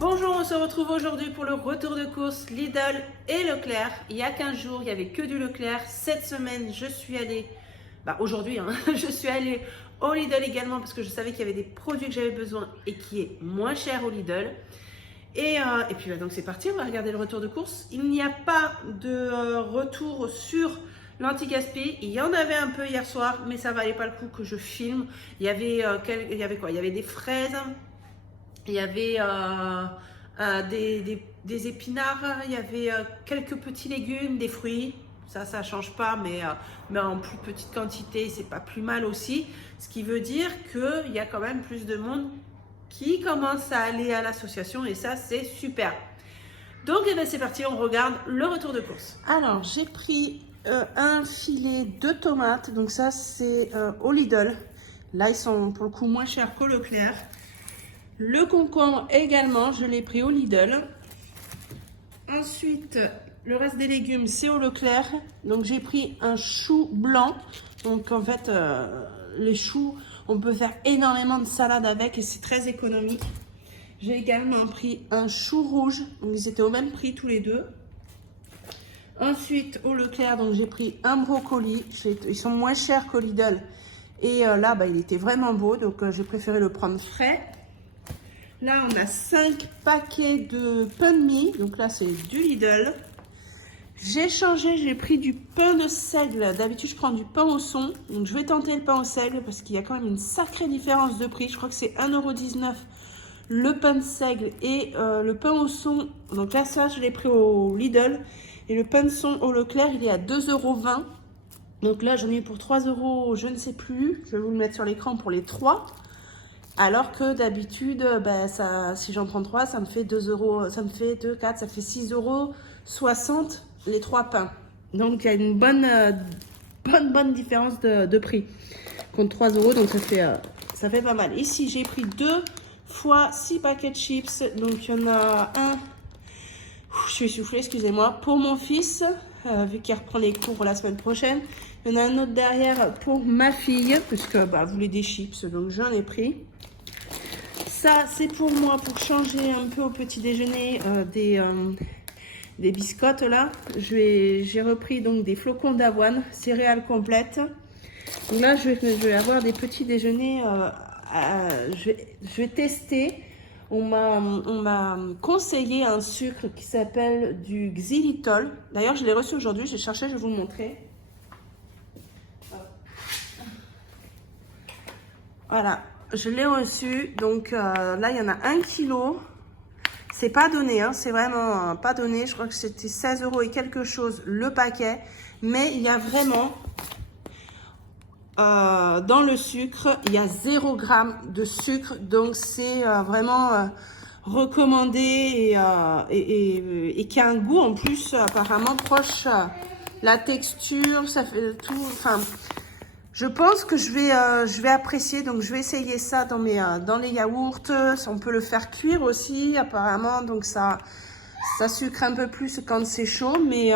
Bonjour, on se retrouve aujourd'hui pour le retour de course Lidl et Leclerc. Il y a 15 jours, il n'y avait que du Leclerc. Cette semaine, je suis allée, aujourd'hui, je suis allée au Lidl également parce que je savais qu'il y avait des produits que j'avais besoin et qui est moins cher au Lidl. Et puis donc c'est parti, on va regarder le retour de course. Il n'y a pas de retour sur l'anti-gaspi. Il y en avait un peu hier soir, mais ça valait pas le coup que je filme. Il y avait quoi? Il y avait des fraises. Il y avait des épinards, il y avait quelques petits légumes, des fruits. Ça ne change pas, mais en plus petite quantité, c'est pas plus mal aussi. Ce qui veut dire qu'il y a quand même plus de monde qui commence à aller à l'association et ça, c'est super. Donc, c'est parti, on regarde le retour de course. Alors, j'ai pris un filet de tomates. Donc ça, c'est au Lidl. Là, ils sont pour le coup moins chers qu'au Leclerc. Le concombre également, je l'ai pris au Lidl. Ensuite, le reste des légumes, c'est au Leclerc. Donc, j'ai pris un chou blanc. Donc, en fait, les choux, on peut faire énormément de salade avec et c'est très économique. J'ai également pris un chou rouge. Donc, ils étaient au même prix tous les deux. Ensuite, au Leclerc, donc j'ai pris un brocoli. Ils sont moins chers qu'au Lidl. Et là, il était vraiment beau. Donc, j'ai préféré le prendre frais. Là, on a 5 paquets de pain de mie. Donc là, c'est du Lidl. J'ai changé, j'ai pris du pain de seigle. D'habitude, je prends du pain au son. Donc, je vais tenter le pain au seigle parce qu'il y a quand même une sacrée différence de prix. Je crois que c'est 1,19 € le pain de seigle et le pain au son. Donc là, ça, je l'ai pris au Lidl. Et le pain de son au Leclerc, il est à 2,20 €. Donc là, j'en ai eu pour 3 €, je ne sais plus. Je vais vous le mettre sur l'écran pour les 3. Alors que d'habitude, si j'en prends 3, ça me fait 2 €, ça me fait 2, 4, ça fait 6,60 € les 3 pains. Donc il y a une bonne différence de prix contre 3 €, donc ça fait pas mal. Ici, j'ai pris 2 fois 6 paquets de chips. Donc il y en a un, je suis essoufflée, excusez-moi, pour mon fils, vu qu'il reprend les cours la semaine prochaine. Il y en a un autre derrière pour ma fille, puisque elle voulait des chips, donc j'en ai pris. Ça, c'est pour moi, pour changer un peu au petit déjeuner des biscottes là. J'ai repris donc des flocons d'avoine, céréales complètes. Donc là, je vais avoir des petits déjeuners. Je vais tester. On m'a conseillé un sucre qui s'appelle du xylitol. D'ailleurs, je l'ai reçu aujourd'hui. J'ai cherché, je vais vous le montrer. Voilà. Je l'ai reçu, donc là il y en a 1 kg. C'est pas donné, c'est vraiment pas donné. Je crois que c'était 16 € et quelque chose le paquet. Mais il y a vraiment, dans le sucre, il y a 0 g de sucre. Donc c'est vraiment recommandé et qui a un goût en plus apparemment proche. La texture, ça fait tout, enfin... Je pense que je vais apprécier, donc je vais essayer ça dans les yaourts. On peut le faire cuire aussi apparemment, donc ça sucre un peu plus quand c'est chaud, mais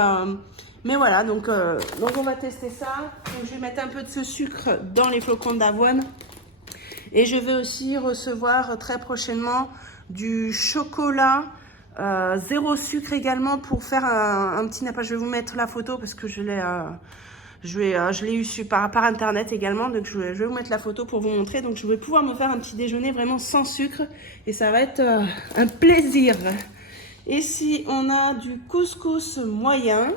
voilà, donc on va tester ça. Donc je vais mettre un peu de ce sucre dans les flocons d'avoine et je vais aussi recevoir très prochainement du chocolat 0 sucre également pour faire un petit nappage. Je vais vous mettre la photo parce que je l'ai eu par internet également, donc je vais vous mettre la photo pour vous montrer. Donc je vais pouvoir me faire un petit déjeuner vraiment sans sucre et ça va être un plaisir. Ici, on a du couscous moyen.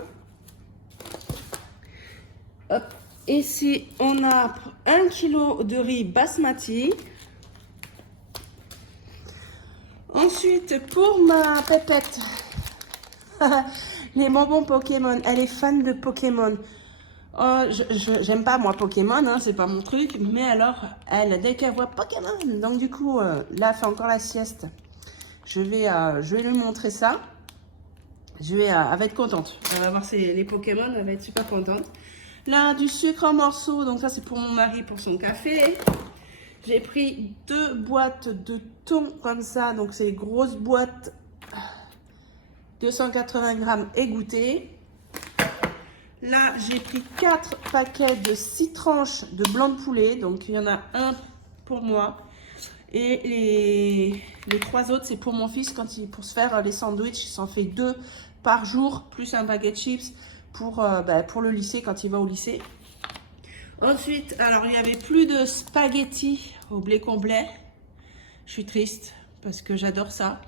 Hop. Ici, on a 1 kg de riz basmati. Ensuite, pour ma pépette, les bonbons Pokémon, elle est fan de Pokémon. Oh, j'aime pas moi Pokémon, c'est pas mon truc, mais alors elle, dès qu'elle voit Pokémon, donc du coup là elle fait encore la sieste. Je vais lui montrer ça. Elle va être contente. Elle va voir les Pokémon, elle va être super contente. Là, du sucre en morceaux, donc ça c'est pour mon mari pour son café. J'ai pris 2 boîtes de thon comme ça, donc c'est les grosses boîtes, 280 g égouttées. Là, j'ai pris 4 paquets de 6 tranches de blanc de poulet. Donc, il y en a un pour moi. Et les 3 autres, c'est pour mon fils pour se faire les sandwichs. Il s'en fait 2 par jour, plus un paquet de chips pour le lycée, quand il va au lycée. Ensuite, alors il n'y avait plus de spaghettis au blé complet. Je suis triste parce que j'adore ça.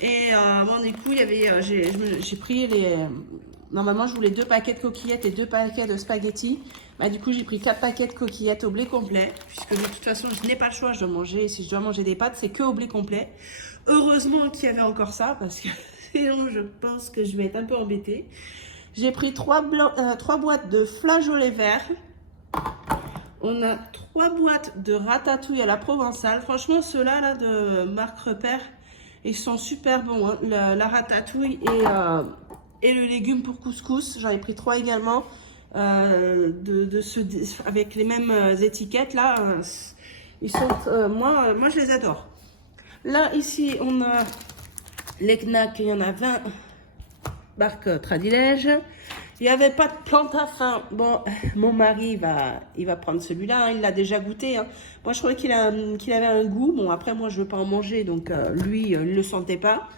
Et bon, du coup, il y avait, j'ai pris normalement, je voulais 2 paquets de coquillettes et 2 paquets de spaghettis. Bah, du coup, j'ai pris 4 paquets de coquillettes au blé complet. Puisque de toute façon, je n'ai pas le choix. Je dois manger, si je dois manger des pâtes, c'est que au blé complet. Heureusement qu'il y avait encore ça. Parce que sinon, je pense que je vais être un peu embêtée. J'ai pris 3 boîtes de flageolets verts. On a 3 boîtes de ratatouille à la provençale. Franchement, ceux-là là, de marque Repère, ils sont super bons. Hein. La ratatouille et le légume pour couscous. J'en ai pris 3 également. Avec les mêmes étiquettes là. Ils sont, moi, je les adore. Là, ici, on a les Knack. Il y en a 20. Marque Tradilège. Il n'y avait pas de plante à faim. Bon, mon mari, il va prendre celui-là. Hein, il l'a déjà goûté. Hein. Moi, je trouvais qu'il avait un goût. Bon, après, moi, je ne veux pas en manger. Donc, lui, il ne le sentait pas.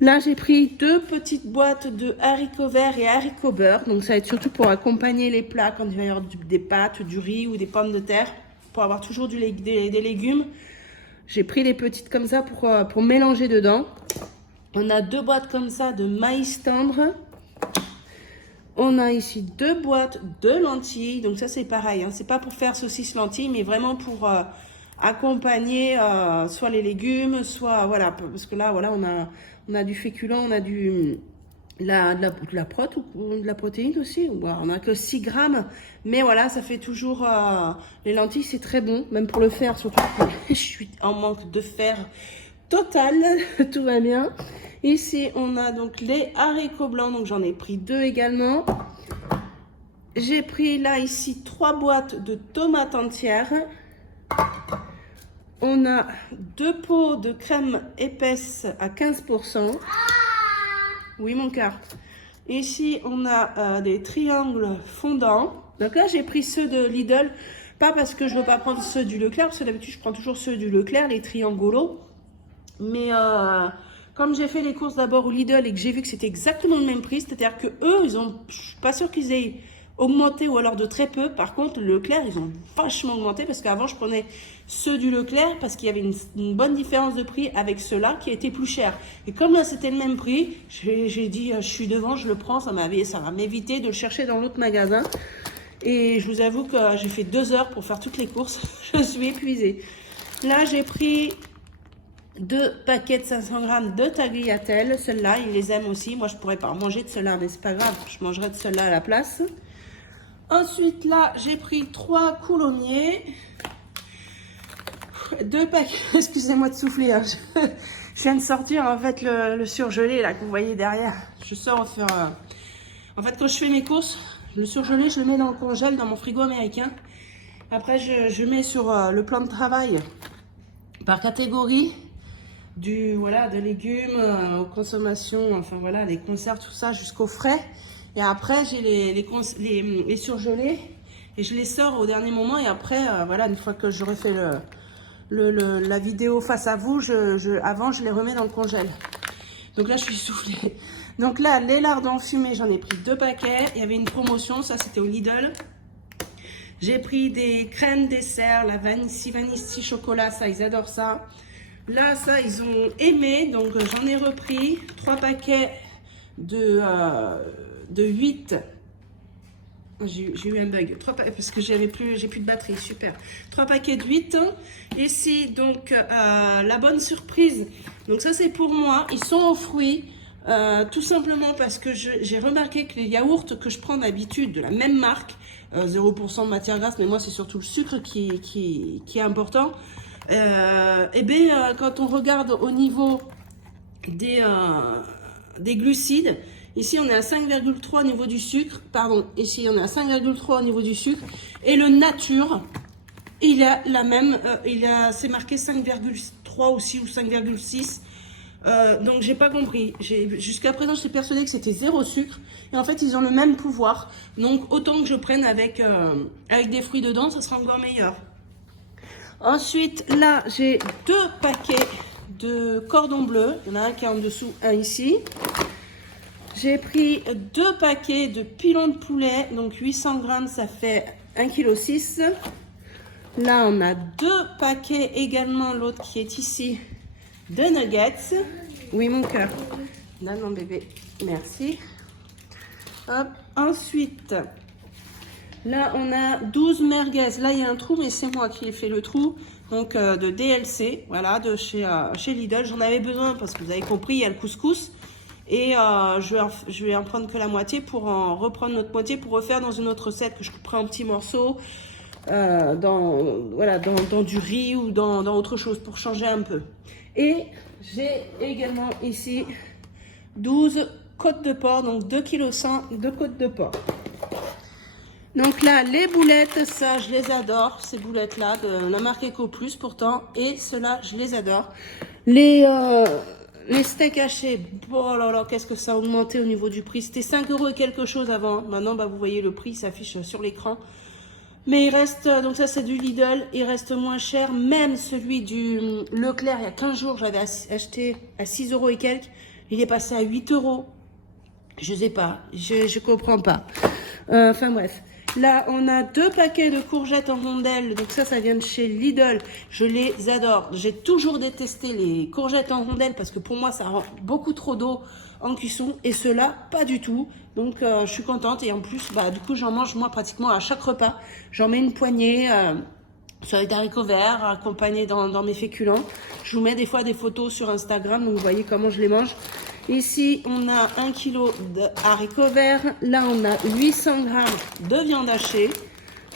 Là, j'ai pris 2 petites boîtes de haricots verts et haricots beurre. Donc, ça va être surtout pour accompagner les plats quand il va y avoir des pâtes, du riz ou des pommes de terre. Pour avoir toujours des légumes. J'ai pris les petites comme ça pour mélanger dedans. On a 2 boîtes comme ça de maïs tendre. On a ici 2 boîtes de lentilles. Donc ça, c'est pareil. Hein. C'est pas pour faire saucisse lentilles, mais vraiment pour accompagner soit les légumes, soit... Voilà, parce que là, voilà, on a du féculent, on a de la protéine aussi. On n'a que 6 grammes. Mais voilà, ça fait toujours... les lentilles, c'est très bon, même pour le fer. Surtout que je suis en manque de fer total. Tout va bien. Ici, on a donc les haricots blancs, donc j'en ai pris 2 également. J'ai pris là, ici, 3 boîtes de tomates entières. On a 2 pots de crème épaisse à 15%. Oui, mon cœur. Ici, on a des triangles fondants. Donc là, j'ai pris ceux de Lidl. Pas parce que je ne veux pas prendre ceux du Leclerc, parce que d'habitude, je prends toujours ceux du Leclerc, les triangolos. Mais... comme j'ai fait les courses d'abord au Lidl et que j'ai vu que c'était exactement le même prix, c'est-à-dire que eux, je suis pas sûre qu'ils aient augmenté ou alors de très peu. Par contre, le Leclerc, ils ont vachement augmenté parce qu'avant, je prenais ceux du Leclerc parce qu'il y avait une bonne différence de prix avec ceux-là qui étaient plus chers. Et comme là, c'était le même prix, j'ai dit, je suis devant, je le prends, ça va m'éviter de le chercher dans l'autre magasin. Et je vous avoue que j'ai fait 2 heures pour faire toutes les courses. Je suis épuisée. Là, j'ai pris 2 paquets de 500 grammes de tagliatelle. Ceux-là, ils les aiment aussi. Moi, je pourrais pas en manger de ceux-là, mais c'est pas grave. Je mangerai de ceux-là à la place. Ensuite, là, j'ai pris 3 coulommiers. 2 paquets... Excusez-moi de souffler. Hein. Je viens de sortir, en fait, le surgelé, là, que vous voyez derrière. Je sors faire... En fait, quand je fais mes courses, le surgelé, je le mets dans le congèle, dans mon frigo américain. Après, je mets sur le plan de travail par catégorie. De légumes aux consommations, enfin voilà, les conserves, tout ça, jusqu'au frais. Et après, j'ai les surgelés et je les sors au dernier moment. Et après, voilà, une fois que j'aurai fait la vidéo face à vous, avant, je les remets dans le congèle. Donc là, je suis soufflée. Donc là, les lardons fumés, j'en ai pris 2 paquets. Il y avait une promotion, ça c'était au Lidl. J'ai pris des crèmes dessert, la vanille chocolat, ça, ils adorent ça. Là, ça, ils ont aimé, donc j'en ai repris 3 paquets de 8. J'ai eu un bug, parce que j'ai plus de batterie, super. 3 paquets de 8. Ici, donc, la bonne surprise. Donc ça, c'est pour moi. Ils sont aux fruits, tout simplement parce que j'ai remarqué que les yaourts que je prends d'habitude, de la même marque, 0% de matière grasse, mais moi, c'est surtout le sucre qui est important. Quand on regarde au niveau des glucides, ici on est à 5,3 au niveau du sucre, ici on est à 5,3 au niveau du sucre, et le nature, il a la même, c'est marqué 5,3 aussi ou 5,6. Donc j'ai pas compris. Jusqu'à présent j'étais persuadée que c'était 0 sucre, et en fait ils ont le même pouvoir. Donc autant que je prenne avec des fruits dedans, ça sera encore meilleur. Ensuite, là, j'ai 2 paquets de cordon bleu. Il y en a un qui est en dessous, un ici. J'ai pris 2 paquets de pilons de poulet. Donc 800 grammes, ça fait 1,6 kg. Là, on a 2 paquets également. L'autre qui est ici, de nuggets. Oui, mon cœur. Là, mon bébé. Merci. Hop. Ensuite, là, on a 12 merguez. Là, il y a un trou, mais c'est moi qui ai fait le trou. Donc, de DLC, voilà, de chez Lidl. J'en avais besoin parce que vous avez compris, il y a le couscous. Et je vais en prendre que la moitié pour en reprendre l'autre moitié pour refaire dans une autre recette que je couperai en petits morceaux. Dans du riz ou dans autre chose pour changer un peu. Et j'ai également ici 12 côtes de porc, donc 2,1 kg de côtes de porc. Donc là, les boulettes, ça, je les adore. Ces boulettes-là, de la marque EcoPlus pourtant. Et ceux-là, je les adore. Les steaks hachés, oh là là, qu'est-ce que ça a augmenté au niveau du prix. C'était 5 € et quelque chose avant. Maintenant, bah, vous voyez, le prix s'affiche sur l'écran. Mais il reste, donc ça c'est du Lidl, il reste moins cher. Même celui du Leclerc, il y a 15 jours, j'avais acheté à 6 € et quelques. Il est passé à 8 €. Je sais pas, je comprends pas. Enfin bref. Là, on a 2 paquets de courgettes en rondelles. Donc ça vient de chez Lidl. Je les adore. J'ai toujours détesté les courgettes en rondelles parce que pour moi, ça rend beaucoup trop d'eau en cuisson. Et ceux-là, pas du tout. Donc, je suis contente. Et en plus, bah, du coup, j'en mange moi pratiquement à chaque repas. J'en mets une poignée sur les haricots verts, accompagnés dans mes féculents. Je vous mets des fois des photos sur Instagram. Donc, vous voyez comment je les mange. Ici, on a 1 kg de haricots verts. Là, on a 800 g de viande hachée.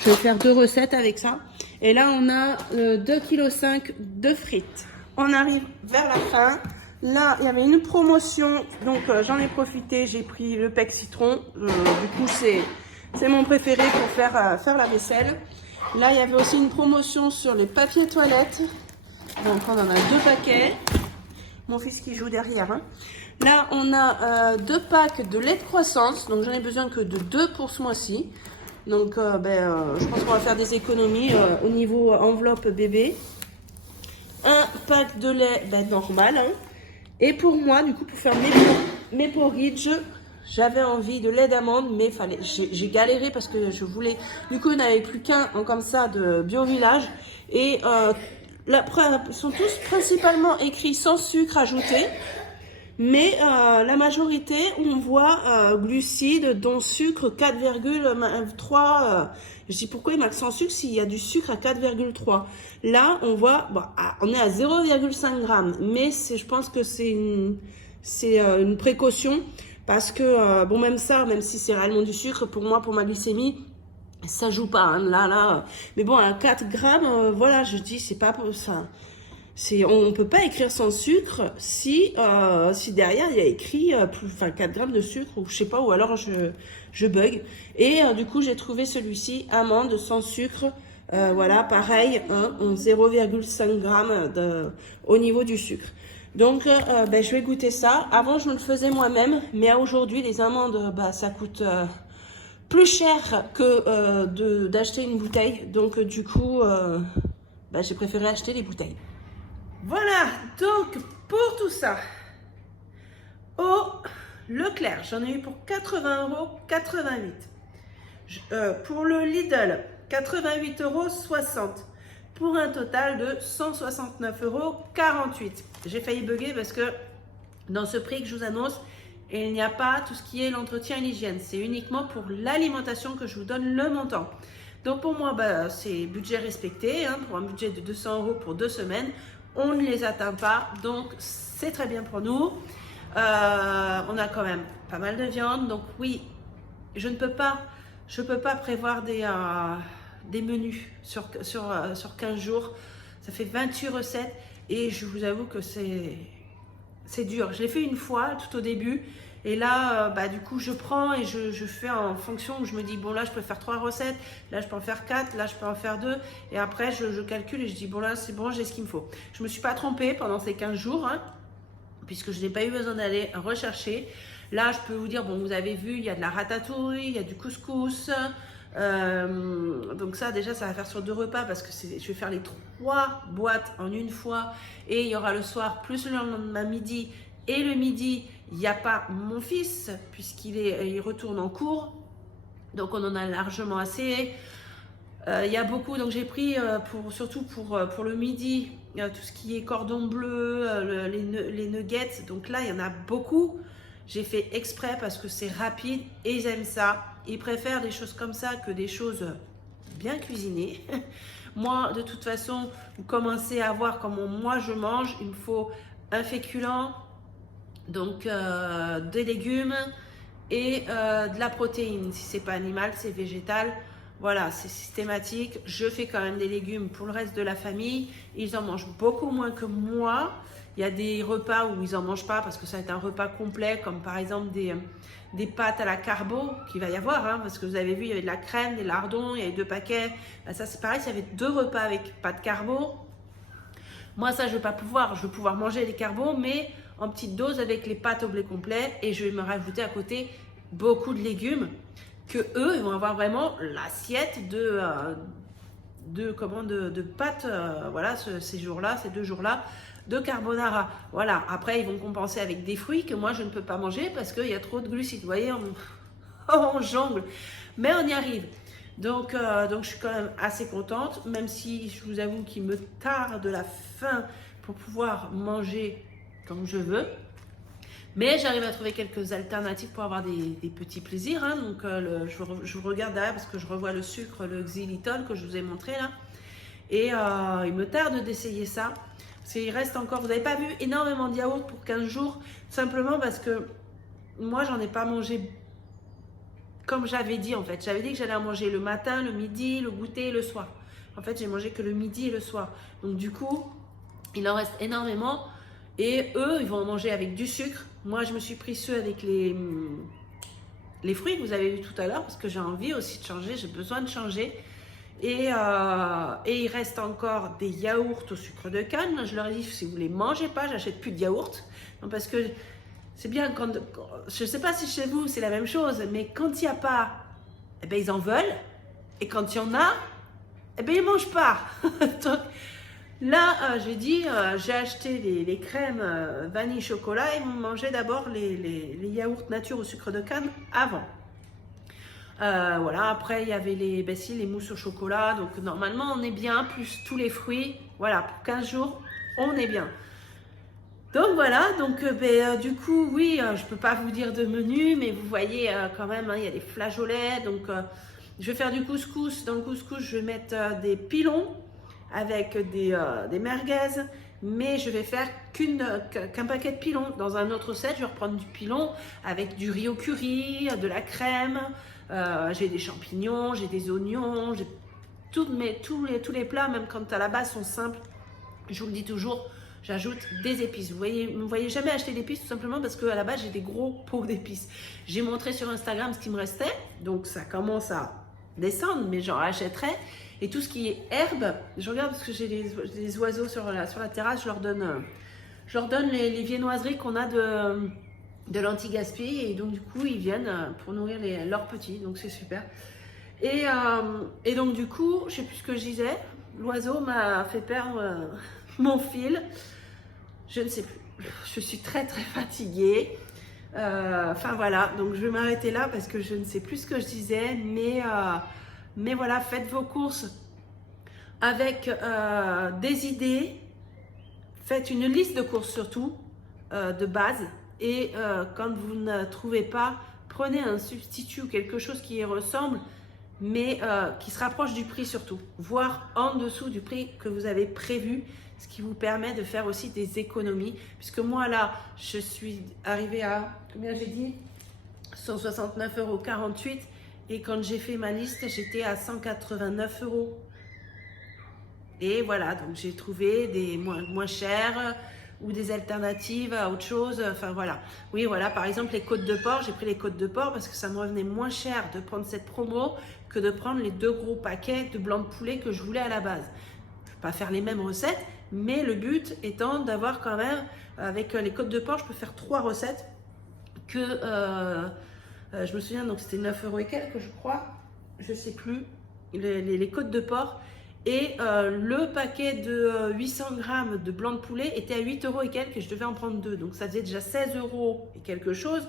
Je vais faire 2 recettes avec ça. Et là, on a 2,5 kg de frites. On arrive vers la fin. Là, il y avait une promotion. Donc, j'en ai profité. J'ai pris le pec citron. Du coup, c'est mon préféré pour faire la vaisselle. Là, il y avait aussi une promotion sur les papiers toilettes. Donc, on en a 2 paquets. Mon fils qui joue derrière. Hein. Là, on a 2 packs de lait de croissance. Donc, j'en ai besoin que de 2 pour ce mois-ci. Donc, je pense qu'on va faire des économies au niveau enveloppe bébé. Un pack de lait normal. Hein. Et pour moi, du coup, pour faire mes porridge, j'avais envie de lait d'amande. Mais j'ai galéré parce que je voulais... Du coup, il n'y en avait plus qu'un comme ça de Bio Village. Et... ils sont tous principalement écrits sans sucre ajouté, mais la majorité, on voit glucides, dont sucre 4,3. Je dis pourquoi il marque sans sucre s'il y a du sucre à 4,3. Là, on voit, on est à 0,5 g, mais je pense que c'est une précaution parce que, même si c'est réellement du sucre, pour moi, pour ma glycémie, ça joue pas, hein, là. Mais bon, à 4 grammes, voilà, je dis, c'est pas ça. On peut pas écrire sans sucre si derrière il y a écrit 4 grammes de sucre ou je sais pas, ou alors je bug. Et du coup, j'ai trouvé celui-ci, amande sans sucre. Voilà, pareil, 0,5 grammes au niveau du sucre. Donc, je vais goûter ça. Avant, je me le faisais moi-même, mais aujourd'hui, les amandes, ça coûte... plus cher que d'acheter une bouteille. Donc, du coup, j'ai préféré acheter les bouteilles. Voilà, donc, pour tout ça, au Leclerc, j'en ai eu pour 80,88 €. Pour le Lidl, 88,60 €. Pour un total de 169,48 €. J'ai failli bugger parce que dans ce prix que je vous annonce, et il n'y a pas tout ce qui est l'entretien et l'hygiène. C'est uniquement pour l'alimentation que je vous donne le montant. Donc pour moi, c'est budget respecté. Hein, pour un budget de 200 € pour 2 semaines, on ne les atteint pas. Donc c'est très bien pour nous. On a quand même pas mal de viande. Donc oui, je ne peux pas prévoir des menus sur 15 jours. Ça fait 28 recettes et je vous avoue que c'est dur. Je l'ai fait une fois tout au début et là du coup je prends et je fais en fonction où je me dis bon là je peux faire 3 recettes, là je peux en faire 4, là je peux en faire 2 et après je calcule et je dis bon là c'est bon, j'ai ce qu'il me faut. Je me suis pas trompée pendant ces 15 jours hein, puisque je n'ai pas eu besoin d'aller rechercher. Là je peux vous dire bon vous avez vu il y a de la ratatouille, il y a du couscous, Donc ça déjà ça va faire sur 2 repas parce que je vais faire les 3 boîtes en une fois et il y aura le soir plus le lendemain midi et le midi il n'y a pas mon fils il retourne en cours donc on en a largement assez. Il y a beaucoup donc j'ai pris surtout pour le midi tout ce qui est cordon bleu, les nuggets, donc là il y en a beaucoup. J'ai fait exprès parce que c'est rapide et ils aiment ça. Ils préfèrent des choses comme ça que des choses bien cuisinées. Moi, de toute façon, vous commencez à voir comment moi je mange. Il me faut un féculent, donc des légumes et de la protéine. Si c'est pas animal, c'est végétal. Voilà, c'est systématique. Je fais quand même des légumes pour le reste de la famille. Ils en mangent beaucoup moins que moi. Il y a des repas où ils n'en mangent pas parce que ça va être un repas complet, comme par exemple des pâtes à la carbo qu'il va y avoir, hein, parce que vous avez vu, il y avait de la crème, des lardons, il y avait 2 paquets. Ben, ça c'est pareil, il y avait 2 repas avec pâtes carbo. Moi ça je ne vais pas pouvoir, je vais pouvoir manger les carbos, mais en petite dose avec les pâtes au blé complet et je vais me rajouter à côté beaucoup de légumes que eux ils vont avoir vraiment l'assiette de pâtes, voilà, ces jours-là, ces 2 jours-là de carbonara. Voilà, après ils vont compenser avec des fruits que moi je ne peux pas manger parce qu'il y a trop de glucides. Vous voyez, on jongle, mais on y arrive. Donc je suis quand même assez contente, même si je vous avoue qu'il me tarde la faim pour pouvoir manger comme je veux. Mais j'arrive à trouver quelques alternatives pour avoir des petits plaisirs. Hein. Donc je regarde derrière parce que je revois le sucre, le xylitol que je vous ai montré là. Et il me tarde d'essayer ça. Parce qu'il reste encore, vous n'avez pas vu, énormément de yaourt pour 15 jours. Simplement parce que moi, j'en ai pas mangé comme j'avais dit en fait. J'avais dit que j'allais en manger le matin, le midi, le goûter et le soir. En fait, j'ai mangé que le midi et le soir. Donc du coup, il en reste énormément. Et eux, ils vont en manger avec du sucre. Moi, je me suis pris ceux avec les fruits que vous avez vu tout à l'heure parce que j'ai envie aussi de changer, j'ai besoin de changer. Et il reste encore des yaourts au sucre de canne. Je leur ai dit, si vous ne les mangez pas, j'achète plus de yaourts. Non, parce que c'est bien je ne sais pas si chez vous c'est la même chose, mais quand il n'y a pas, eh ben, ils en veulent. Et quand il y en a, eh ben, ils ne mangent pas. Donc là, j'ai dit, j'ai acheté les crèmes vanille chocolat et ils m'ont mangé d'abord les yaourts nature au sucre de canne avant. Voilà, après il y avait les mousses au chocolat, donc normalement on est bien, plus tous les fruits, voilà, pour 15 jours, on est bien. Donc voilà, donc du coup, oui, je peux pas vous dire de menu, mais vous voyez quand même, hein, il y a des flageolets, donc je vais faire du couscous. Dans le couscous, je vais mettre des pilons avec des merguez, mais je vais faire qu'un paquet de pilons. Dans un autre set, je vais reprendre du pilon avec du riz au curry, de la crème, j'ai des champignons, j'ai des oignons, j'ai tous les plats, même quand à la base sont simples, je vous le dis toujours, j'ajoute des épices. Vous ne me voyez jamais acheter d'épices tout simplement parce qu'à la base j'ai des gros pots d'épices. J'ai montré sur Instagram ce qui me restait, donc ça commence à descendre, mais j'en rachèterai. Et tout ce qui est herbe, je regarde parce que j'ai des oiseaux sur la terrasse, je leur donne les viennoiseries qu'on a de l'anti-gaspi et donc du coup ils viennent pour nourrir leurs petits, donc c'est super. Et donc du coup, je sais plus ce que je disais, l'oiseau m'a fait perdre mon fil, je ne sais plus, je suis très très fatiguée. Enfin voilà, donc je vais m'arrêter là parce que je ne sais plus ce que je disais, mais voilà, faites vos courses avec des idées, faites une liste de courses surtout, de base, et quand vous ne trouvez pas, prenez un substitut ou quelque chose qui y ressemble, mais qui se rapproche du prix surtout, voire en dessous du prix que vous avez prévu, ce qui vous permet de faire aussi des économies, puisque moi là, je suis arrivée à, combien j'ai dit, 169,48 €, et quand j'ai fait ma liste, j'étais à 189 €. Et voilà, donc j'ai trouvé des moins chers ou des alternatives à autre chose. Enfin voilà. Oui, voilà, par exemple les côtes de porc. J'ai pris les côtes de porc parce que ça me revenait moins cher de prendre cette promo que de prendre les 2 gros paquets de blanc de poulet que je voulais à la base. Je ne vais pas faire les mêmes recettes, mais le but étant d'avoir quand même, avec les côtes de porc, je peux faire 3 recettes que je me souviens, donc c'était 9 € et quelques, je crois. je sais plus, les côtes de porc. Et le paquet de 800 grammes de blanc de poulet était à 8 € et quelques, et je devais en prendre 2. Donc ça faisait déjà 16 € et quelque chose.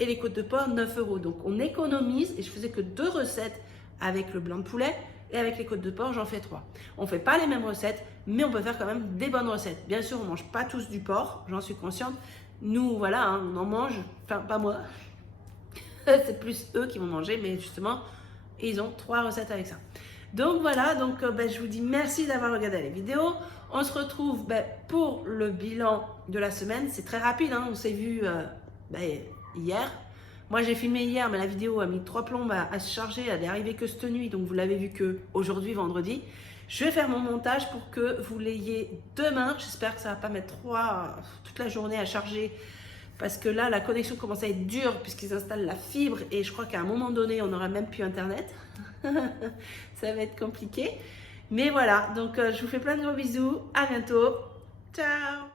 Et les côtes de porc, 9 €. Donc on économise, et je faisais que 2 recettes avec le blanc de poulet. Et avec les côtes de porc, j'en fais 3. On ne fait pas les mêmes recettes, mais on peut faire quand même des bonnes recettes. Bien sûr, on ne mange pas tous du porc, j'en suis consciente. Nous, voilà, hein, on en mange, enfin pas moi. C'est plus eux qui vont manger, mais justement, ils ont 3 recettes avec ça. Donc voilà, donc je vous dis merci d'avoir regardé les vidéos. On se retrouve pour le bilan de la semaine. C'est très rapide, hein, on s'est vu hier. Moi j'ai filmé hier, mais la vidéo a mis 3 plombes à se charger. Elle est arrivée que cette nuit, donc vous l'avez vu que aujourd'hui, vendredi. Je vais faire mon montage pour que vous l'ayez demain. J'espère que ça ne va pas mettre toute la journée à charger. Parce que là, la connexion commence à être dure puisqu'ils installent la fibre. Et je crois qu'à un moment donné, on n'aura même plus Internet. Ça va être compliqué. Mais voilà, donc je vous fais plein de gros bisous. À bientôt. Ciao.